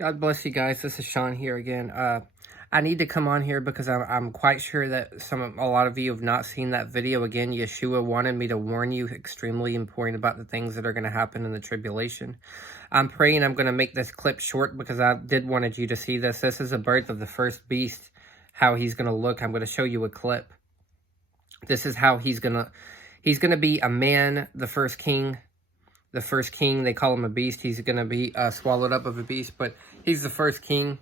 God bless you guys. This is Sean here again. I need to come on here because I'm quite sure that a lot of you have not seen that video. Again, Yeshua wanted me to warn you, extremely important, about the things that are going to happen in the tribulation. I'm praying I'm going to make this clip short because I did wanted you to see this. This is the birth of the first beast, how he's going to look. I'm going to show you a clip. This is how he's going to be a man, the first king. The first king, they call him a beast. He's going to be swallowed up of a beast, but he's the first king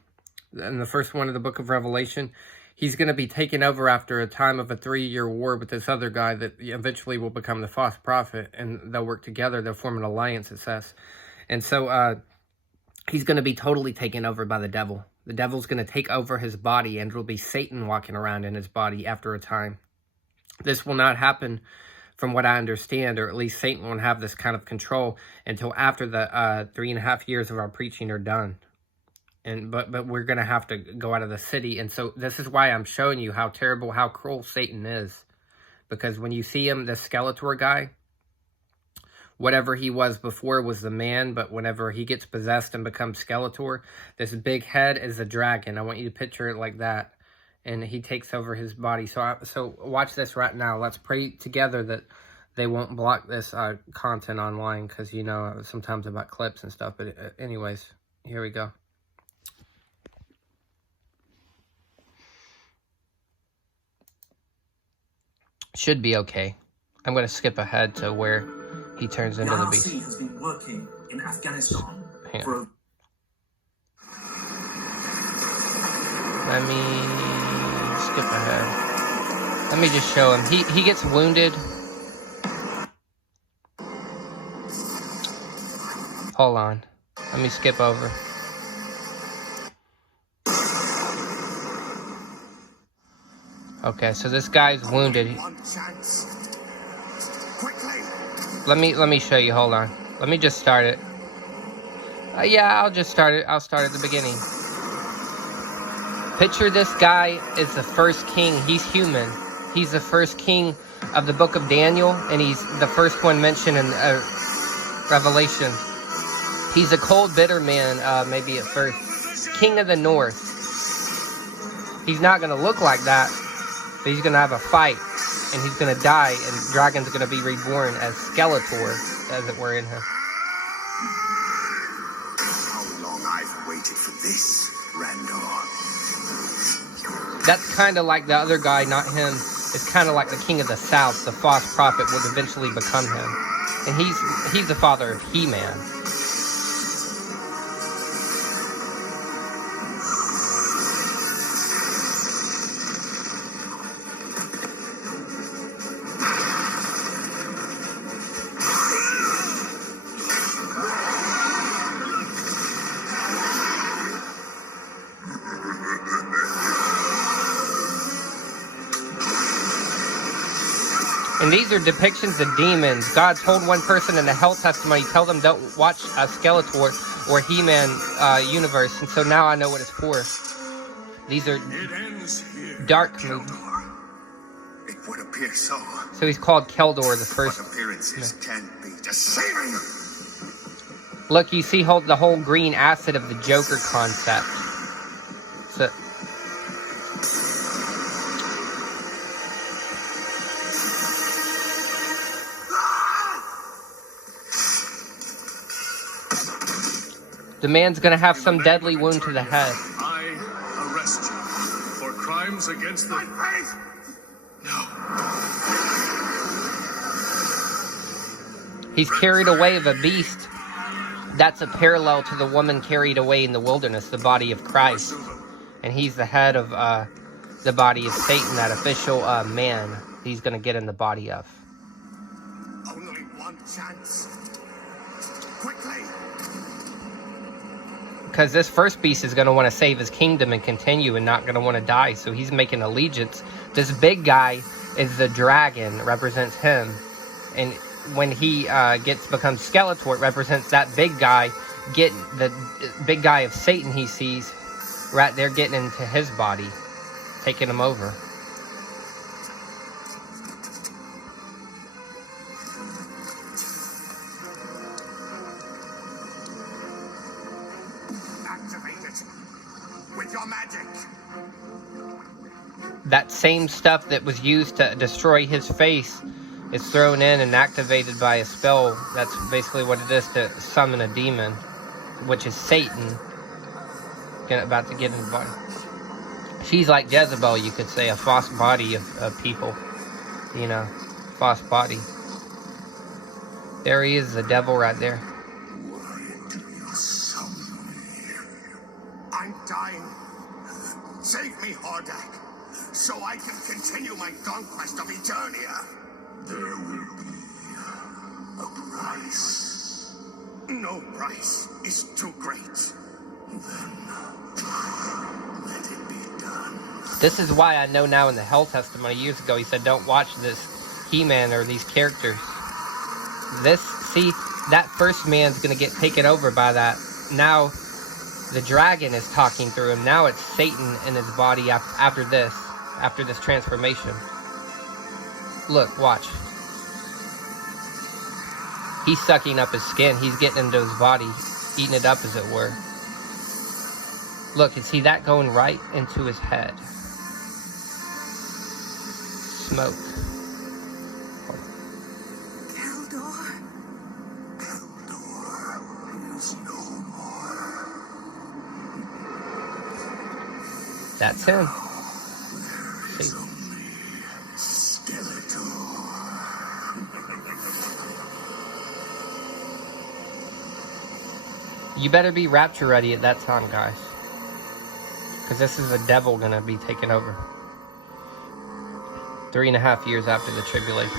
and the first one of the book of Revelation. He's going to be taken over after a time of a 3-year war with this other guy that eventually will become the false prophet, and they'll work together. They'll form an alliance, it says. And so he's going to be totally taken over by the devil. The devil's going to take over his body, and it'll be Satan walking around in his body after a time. This will not happen, from what I understand, or at least Satan won't have this kind of control until after the 3.5 years of our preaching are done. But we're going to have to go out of the city. And so this is why I'm showing you how terrible, how cruel Satan is. Because when you see him, the Skeletor guy, whatever he was before was the man, but whenever he gets possessed and becomes Skeletor, this big head is a dragon. I want you to picture it like that. And he takes over his body. So watch this right now. Let's pray together that they won't block this content online, because, you know, sometimes about clips and stuff. But anyways, here we go. Should be okay. I'm going to skip ahead to where he turns into the beast. has been working in Afghanistan for Let me skip ahead. Let me just show him. He gets wounded. Hold on. Let me skip over. Okay, so this guy's wounded. Let me show you. Hold on. Let me just start it. Yeah, I'll just start it. I'll start at the beginning. Picture this guy is the first king. He's human. He's the first king of the book of Daniel, and he's the first one mentioned in Revelation. He's a cold, bitter man, maybe at first. King of the north. He's not going to look like that, but he's going to have a fight, and he's going to die, and dragon's going to be reborn as Skeletor, as it were, in him. How long I've waited for this, Randor. That's kind of like the other guy, not him. It's kind of like the king of the south. The false prophet would eventually become him. And he's the father of He-Man. And these are depictions of demons. God told one person in the Hell testimony, tell them don't watch a Skeletor or He-Man universe. And so now I know what it's for. These are dark movies. It would appear so. So he's called Keldor, the first. What appearances can be deceiving. Look, you see the whole green acid of the Joker concept. So, the man's going to have some deadly wound to the head. I arrest you for crimes against the... He's carried away of a beast. That's a parallel to the woman carried away in the wilderness, the body of Christ. And he's the head of the body of Satan, that official man he's going to get in the body of. Only one chance. Quickly. Because this first beast is going to want to save his kingdom and continue and not going to want to die. So he's making allegiance. This big guy is the dragon, represents him. And when he becomes Skeletor, it represents that big guy, getting the big guy of Satan he sees right there, getting into his body, taking him over. Activate your magic. That same stuff that was used to destroy his face is thrown in and activated by a spell. That's basically what it is to summon a demon, which is Satan about to get in the body. She's like Jezebel, you could say, a false body of people, you know, false body. There he is, the devil right there. Why do you summon me? I'm dying. Save me, Hordak, so I can continue my conquest of Eternia. There will be a price. No price is too great. Then let it be done. This is why I know now in the Hell Testimony years ago, he said, don't watch this He-Man or these characters. See, that first man's going to get taken over by that. Now, the dragon is talking through him. Now it's Satan in his body after this transformation. Look, watch. He's sucking up his skin. He's getting into his body, eating it up, as it were. Look, you see that going right into his head. Smoke. That's him. You better be rapture ready at that time, guys. Because this is the devil going to be taken over. 3.5 years after the tribulation.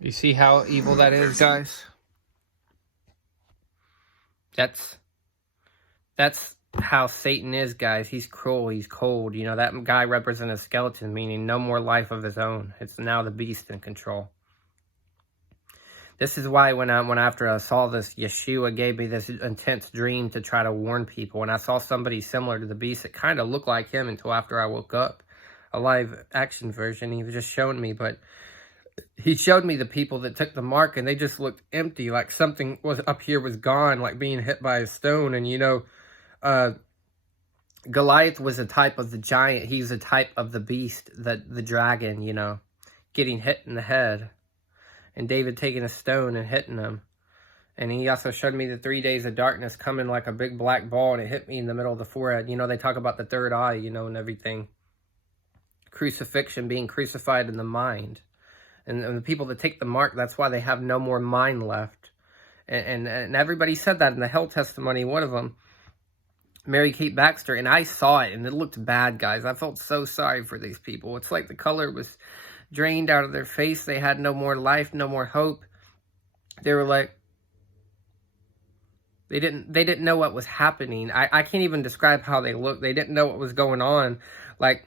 You see how evil that is, guys? That's how Satan is, guys. He's cruel, he's cold. You know, that guy represents a skeleton, meaning no more life of his own. It's now the beast in control. This is why when after I saw this, Yeshua gave me this intense dream to try to warn people. And I saw somebody similar to the beast that kind of looked like him until after I woke up. A live action version. He was just showing me, but he showed me the people that took the mark and they just looked empty, like something was up here was gone, like being hit by a stone. And you know, Goliath was a type of the giant. He's a type of the beast, the dragon, you know, getting hit in the head. And David taking a stone and hitting him. And he also showed me the 3 days of darkness coming like a big black ball, and it hit me in the middle of the forehead. You know, they talk about the third eye, you know, and everything. Crucifixion, being crucified in the mind. And the people that take the mark, that's why they have no more mind left. And everybody said that in the Hell Testimony, one of them, Mary Kate Baxter, and I saw it, and it looked bad, guys. I felt so sorry for these people. It's like the color was drained out of their face. They had no more life, no more hope. They were like, they didn't know what was happening. I can't even describe how they looked. They didn't know what was going on. Like,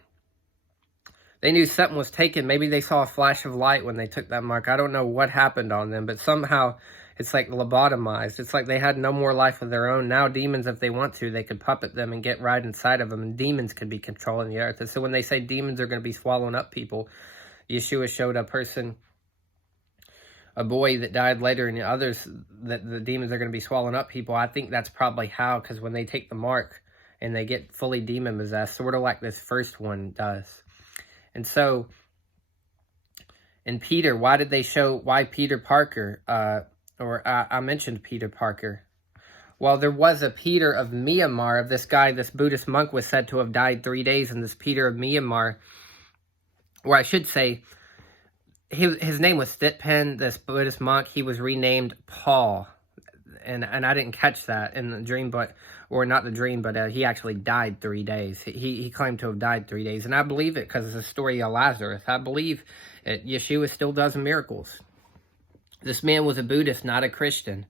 they knew something was taken. Maybe they saw a flash of light when they took that mark. I don't know what happened on them, but somehow it's like lobotomized. It's like they had no more life of their own. Now demons, if they want to, they could puppet them and get right inside of them, and demons could be controlling the earth. And so when they say demons are going to be swallowing up people, Yeshua showed a person, a boy that died later, and others that the demons are going to be swallowing up people. I think that's probably how, because when they take the mark and they get fully demon-possessed, sort of like this first one does. And so, in Peter, why Peter Parker? I mentioned Peter Parker. Well, there was a Peter of Myanmar, of this guy, this Buddhist monk was said to have died 3 days, and this Peter of Myanmar, or I should say, his name was Thitpen, this Buddhist monk. He was renamed Paul, and I didn't catch that in the dream, but he actually died 3 days. He claimed to have died 3 days, and I believe it because it's the story of Lazarus. I believe it. Yeshua still does miracles. This man was a Buddhist, not a Christian,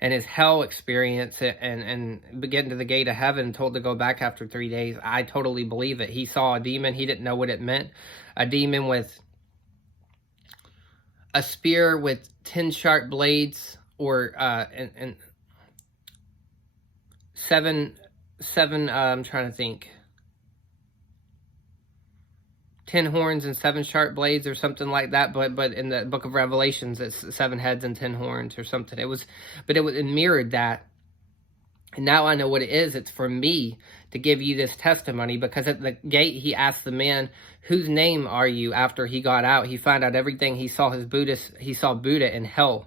and his hell experience and getting to the gate of heaven, told to go back after 3 days. I totally believe it. He saw a demon. He didn't know what it meant. A demon with a spear with 10 sharp blades, or and 7 7, I'm trying to think, 10 horns and 7 sharp blades or something like that, but in the book of Revelations it's 7 heads and 10 horns or something. It mirrored that. And now I know what it is. It's for me to give you this testimony, because at the gate he asked the man, whose name are you? After he got out, he found out everything. He saw Buddha in hell.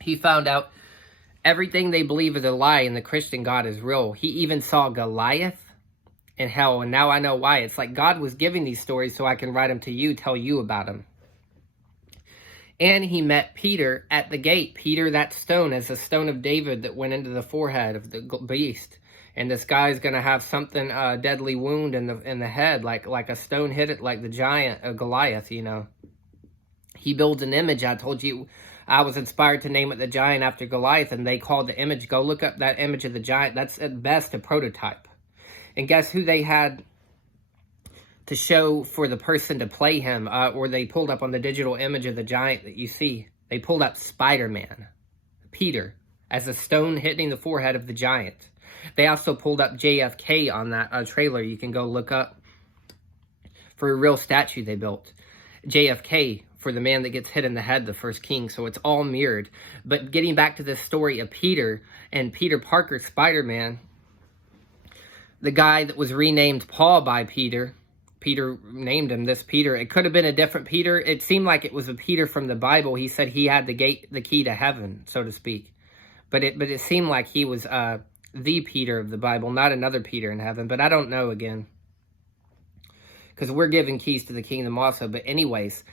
He found out everything they believe is a lie and the Christian God is real. He even saw Goliath in hell, and now I know why. It's like God was giving these stories so I can write them to you, tell you about them. And he met Peter at the gate. Peter, that stone, is the stone of David that went into the forehead of the beast. And this guy's going to have something, deadly wound in the head, like a stone hit it, like the giant, Goliath, you know. He builds an image. I told you I was inspired to name it the giant after Goliath, and they called the image, go look up that image of the giant. That's at best a prototype. And guess who they had to show for the person to play him, or they pulled up on the digital image of the giant that you see. They pulled up Spider-Man, Peter, as a stone hitting the forehead of the giant. They also pulled up JFK on that trailer. You can go look up for a real statue they built. JFK, for the man that gets hit in the head, the first king. So it's all mirrored. But getting back to this story of Peter and Peter Parker, Spider-Man, the guy that was renamed Paul by Peter named him this Peter. It could have been a different Peter. It seemed like it was a Peter from the Bible. He said he had the key to heaven, so to speak. But it seemed like he was the Peter of the Bible, not another Peter in heaven. But I don't know again, because we're given keys to the kingdom also. But anyways,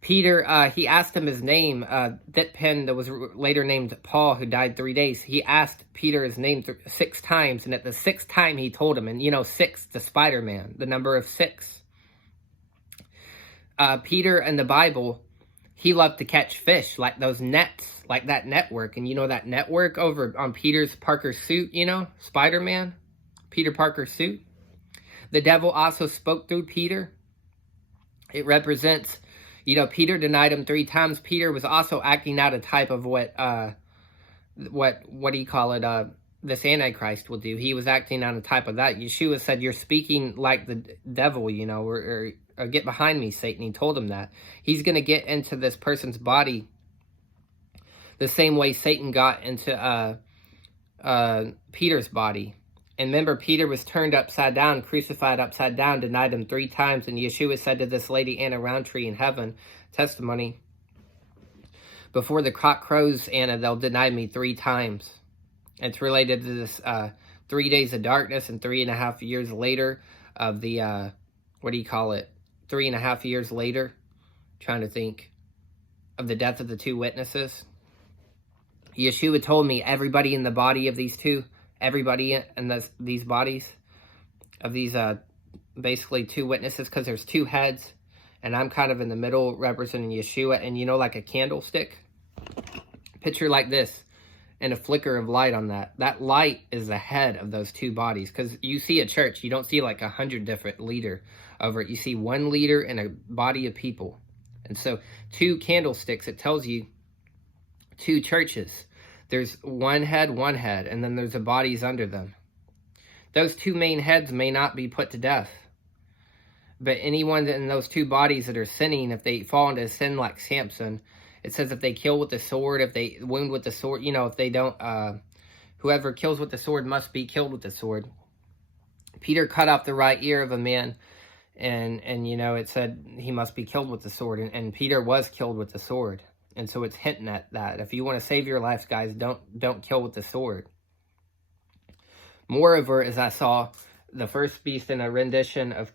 Peter, he asked him his name. That pen that was later named Paul, who died 3 days, he asked Peter his name 6 times. And at the 6th time he told him, and you know, 6, the Spider-Man, the number of 6. Peter in the Bible, he loved to catch fish, like those nets, like that network. And you know that network over on Peter's Parker suit, you know, Spider-Man, Peter Parker suit. The devil also spoke through Peter. It represents, you know, Peter denied him 3 times. Peter was also acting out a type of what do you call it, this Antichrist will do. He was acting out a type of that. Yeshua said, you're speaking like the devil, you know, or get behind me, Satan. He told him that. He's going to get into this person's body the same way Satan got into Peter's body. And remember, Peter was turned upside down, crucified upside down, denied him 3 times. And Yeshua said to this lady, Anna Roundtree in heaven, testimony, before the cock crows, Anna, they'll deny me 3 times. It's related to this 3 days of darkness and 3.5 years later of the, 3.5 years later, trying to think, of the death of the 2 witnesses. Yeshua told me everybody in the body of these 2, everybody in these bodies of these basically 2 witnesses, because there's 2 heads, and I'm kind of in the middle representing Yeshua, and you know, like a candlestick? Picture like this, and a flicker of light on that. That light is the head of those 2 bodies, because you see a church, you don't see like 100 different leader over it. You see 1 leader and a body of people. And so 2 candlesticks, it tells you 2 churches. There's 1 head, and then there's the bodies under them. Those 2 main heads may not be put to death. But anyone in those 2 bodies that are sinning, if they fall into sin like Samson, it says if they kill with the sword, if they wound with the sword, you know, if they don't, whoever kills with the sword must be killed with the sword. Peter cut off the right ear of a man, and you know, it said he must be killed with the sword, and Peter was killed with the sword. And so it's hinting at that. If you want to save your life, guys, don't kill with the sword. Moreover, as I saw the first beast in a rendition of,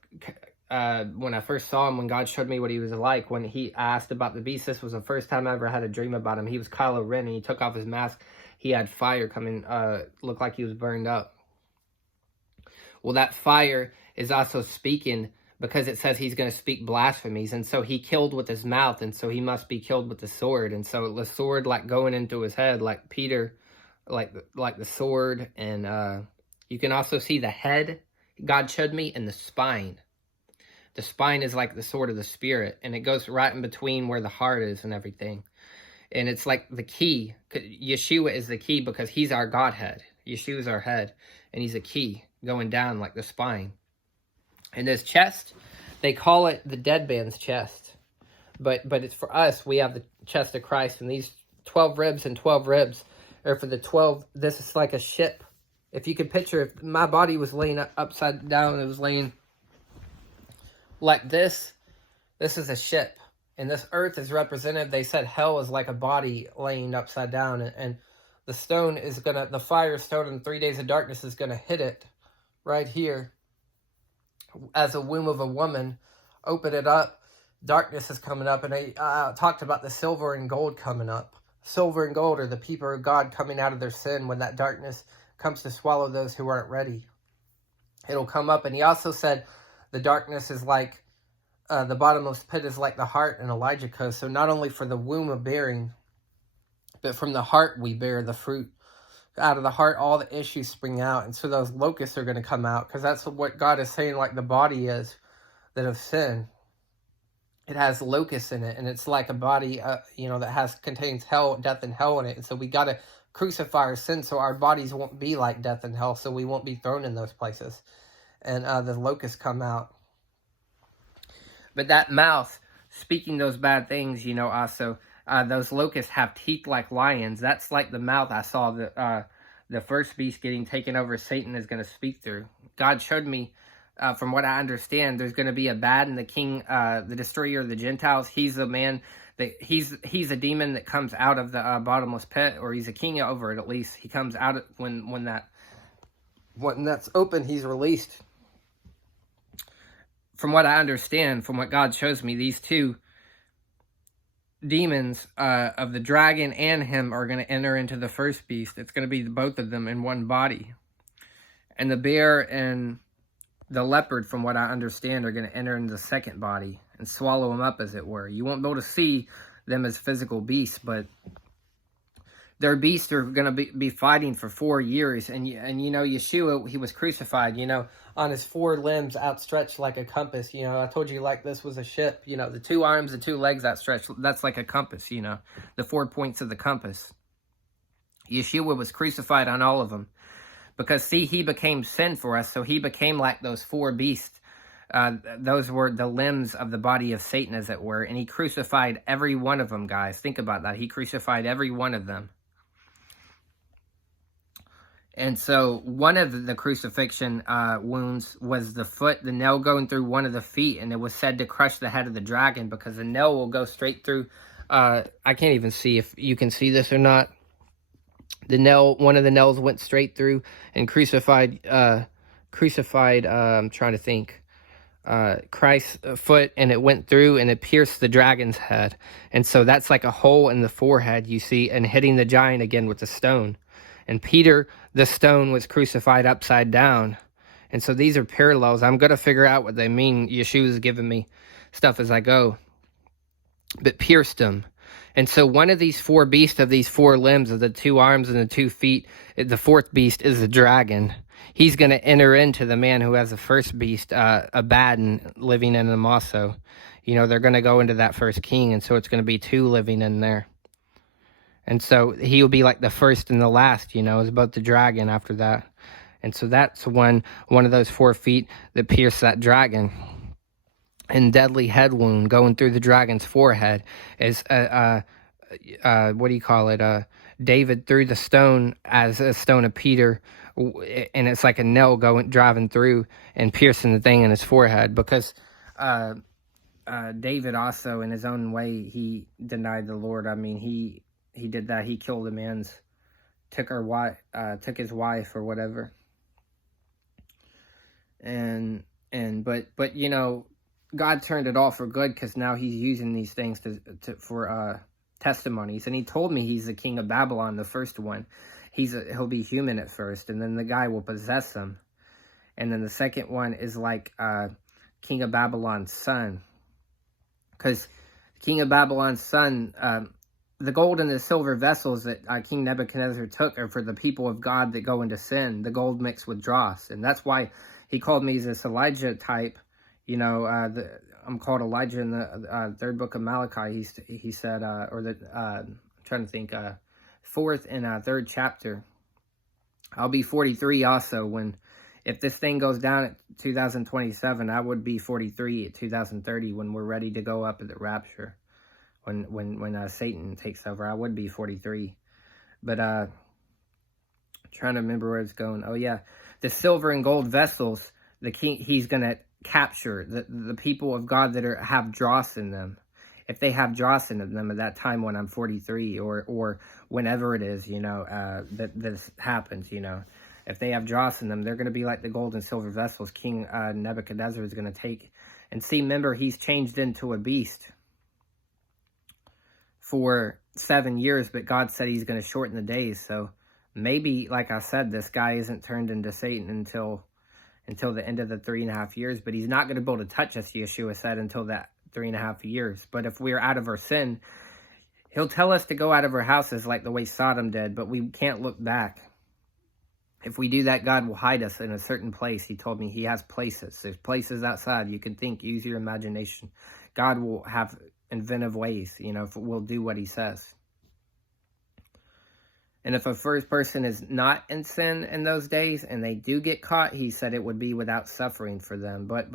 when I first saw him, when God showed me what he was like, when he asked about the beast, this was the first time I ever had a dream about him. He was Kylo Ren, and he took off his mask. He had fire coming, looked like he was burned up. Well, that fire is also speaking, because it says he's going to speak blasphemies. And so he killed with his mouth, and so he must be killed with the sword. And so the sword, like going into his head, like Peter, like the sword. And you can also see the head, God showed me, and the spine. The spine is like the sword of the Spirit, and it goes right in between where the heart is and everything. And it's like the key. Yeshua is the key, because he's our Godhead. Yeshua's our head, and he's a key going down like the spine. And his chest, they call it the dead man's chest. But it's for us, we have the chest of Christ, and these 12 ribs and 12 ribs are for the 12. This is like a ship. If you could picture, if my body was laying upside down, it was laying like this. This is a ship. And this earth is represented. They said hell is like a body laying upside down. And the stone is going to, the fire stone in 3 days of darkness is going to hit it right here as a womb of a woman. Open it up. Darkness is coming up. And I talked about the silver and gold coming up. Silver and gold are the people of God coming out of their sin when that darkness comes to swallow those who aren't ready. It'll come up. And he also said the darkness is like, the bottomless pit is like the heart in Elijah Coast. So not only for the womb of bearing, but from the heart we bear the fruit. Out of the heart, all the issues spring out. And so those locusts are going to come out, because that's what God is saying, like the body is that of sin. It has locusts in it, and it's like a body, that contains hell, death, and hell in it. And so we got to crucify our sin so our bodies won't be like death and hell, so we won't be thrown in those places. And the locusts come out. But that mouth, speaking those bad things, also, those locusts have teeth like lions. That's like the mouth I saw the first beast getting taken over, Satan is going to speak through. God showed me, from what I understand, there's going to be a bad and the king, the destroyer of the Gentiles. He's the man, he's a demon that comes out of the bottomless pit, or he's a king over it at least. He comes out when that's open, he's released. From what I understand, from what God shows me, these two demons of the dragon and him are going to enter into the first beast. It's going to be both of them in one body. And the bear and the leopard, from what I understand, are going to enter into the second body and swallow them up, as it were. You won't be able to see them as physical beasts, but their beasts are going to be fighting for 4 years. And Yeshua, he was crucified, on his 4 limbs outstretched like a compass. I told you like this was a ship. The 2 arms, the 2 legs outstretched, that's like a compass, the 4 points of the compass. Yeshua was crucified on all of them. Because, see, he became sin for us, so he became like those 4 beasts. Those were the limbs of the body of Satan, as it were. And he crucified every one of them, guys. Think about that. He crucified every one of them. And so one of the crucifixion wounds was the foot, the nail going through one of the feet, and it was said to crush the head of the dragon, because the nail will go straight through. I can't even see if you can see this or not. One of the nails went straight through and crucified, I'm trying to think, Christ's foot, and it went through and it pierced the dragon's head. And so that's like a hole in the forehead, you see, and hitting the giant again with the stone. And Peter, the stone, was crucified upside down. And so these are parallels. I'm going to figure out what they mean. Yeshua's giving me stuff as I go. But pierced him. And so one of these 4 beasts of these 4 limbs, of the 2 arms and the 2 feet, the 4th beast is the dragon. He's going to enter into the man who has the first beast, Abaddon, living in him also. They're going to go into that first king, and so it's going to be 2 living in there. And so he will be like the first and the last, is about the dragon after that. And so that's one of those 4 feet that pierced that dragon. And deadly head wound going through the dragon's forehead is, David threw the stone as a stone of Peter, and it's like a nail driving through and piercing the thing in his forehead, because David also, in his own way, he denied the Lord. I mean, he did that. He killed a man's, took his wife or whatever. But God turned it all for good, because now he's using these things for testimonies. And he told me he's the king of Babylon, the first one. He'll be human at first, and then the guy will possess him. And then the second one is like king of Babylon's son. Because king of Babylon's son, the gold and the silver vessels that King Nebuchadnezzar took are for the people of God that go into sin, the gold mixed with dross. And that's why he called me this Elijah type. I'm called Elijah in the 3rd book of Malachi. He said, I'm trying to think, 4th and 3rd chapter. I'll be 43 also when, if this thing goes down at 2027, I would be 43 at 2030 when we're ready to go up at the rapture. When Satan takes over, I would be 43. But trying to remember where it's going. Oh yeah, the silver and gold vessels, the king, he's gonna capture the people of God that have dross in them. If they have dross in them at that time when I'm 43 or whenever it is, that this happens, if they have dross in them, they're going to be like the gold and silver vessels King Nebuchadnezzar is going to take. And see, remember, he's changed into a beast for 7 years, but God said he's going to shorten the days. So maybe, like I said, this guy isn't turned into Satan until the end of the 3.5 years, but he's not going to be able to touch us, Yeshua said, until that 3.5 years. But if we're out of our sin, he'll tell us to go out of our houses like the way Sodom did, but we can't look back. If we do that, God will hide us in a certain place. He told me he has places. There's places outside. You can think, use your imagination. God will have inventive ways, if we'll do what he says. And if a first person is not in sin in those days and they do get caught, he said it would be without suffering for them. But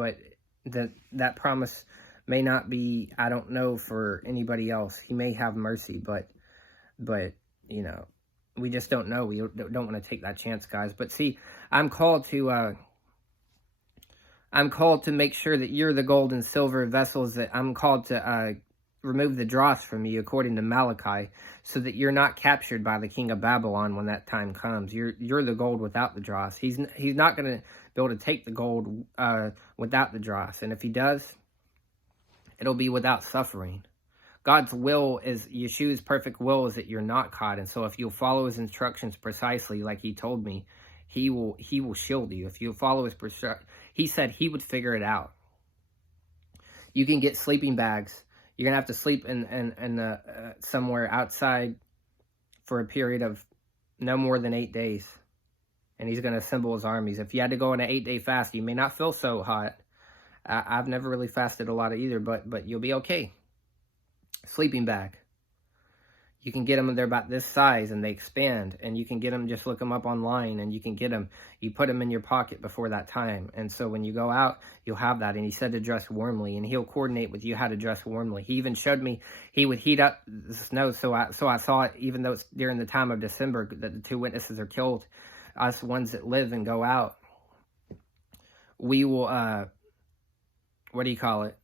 that promise may not be, I don't know, for anybody else. He may have mercy, but we just don't know. We don't want to take that chance, guys. But see, I'm called to make sure that you're the gold and silver vessels, that I'm called to remove the dross from you, according to Malachi, so that you're not captured by the king of Babylon when that time comes. You're the gold without the dross. He's not going to be able to take the gold without the dross. And if he does, it'll be without suffering. God's will is, Yeshua's perfect will is that you're not caught. And so if you'll follow his instructions precisely like he told me, he will shield you. If you follow his he said he would figure it out. You can get sleeping bags. You're going to have to sleep in somewhere outside for a period of no more than 8 days. And he's going to assemble his armies. If you had to go on an 8-day fast, you may not feel so hot. I've never really fasted a lot either, but you'll be okay. Sleeping bag. You can get them, they're about this size and they expand, and you can get them, just look them up online and you can get them. You put them in your pocket before that time. And so when you go out, you'll have that. And he said to dress warmly, and he'll coordinate with you how to dress warmly. He even showed me he would heat up the snow. So I saw it, even though it's during the time of December that the 2 witnesses are killed. Us ones that live and go out, we will, what do you call it?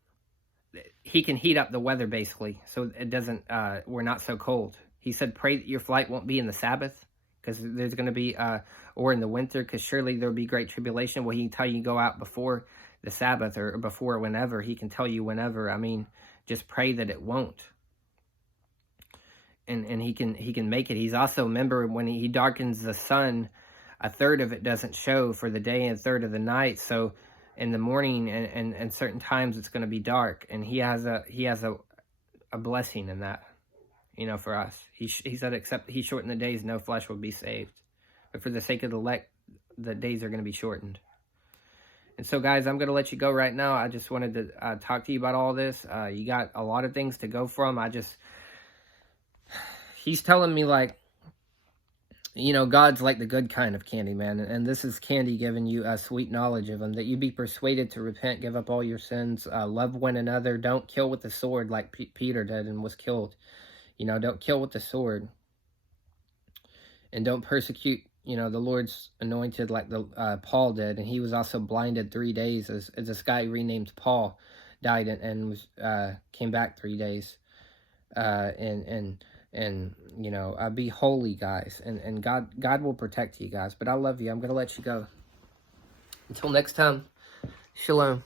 He can heat up the weather, basically, so it doesn't, we're not so cold. He said, pray that your flight won't be in the Sabbath, because there's going to be, or in the winter, because surely there'll be great tribulation. Well, he can tell you go out before the Sabbath, or before whenever. He can tell you whenever. I mean, just pray that it won't. And he can make it. He's also, remember, when he darkens the sun, a third of it doesn't show for the day and a third of the night. So in the morning and certain times it's going to be dark, and he has a blessing in that, for us. He said, except he shortened the days, no flesh will be saved. But for the sake of the elect, the days are going to be shortened. And so, guys, I'm going to let you go right now. I just wanted to talk to you about all this. You got a lot of things to go from. He's telling me, like, God's like the good kind of candy, man. And this is candy giving you a sweet knowledge of him, that you be persuaded to repent, give up all your sins, love one another, don't kill with the sword like Peter did and was killed. Don't kill with the sword. And don't persecute, the Lord's anointed like Paul did. And he was also blinded 3 days as this guy renamed Paul died and was came back 3 days. Be holy, guys, and God will protect you guys. But I love you. I'm gonna let you go. Until next time, shalom.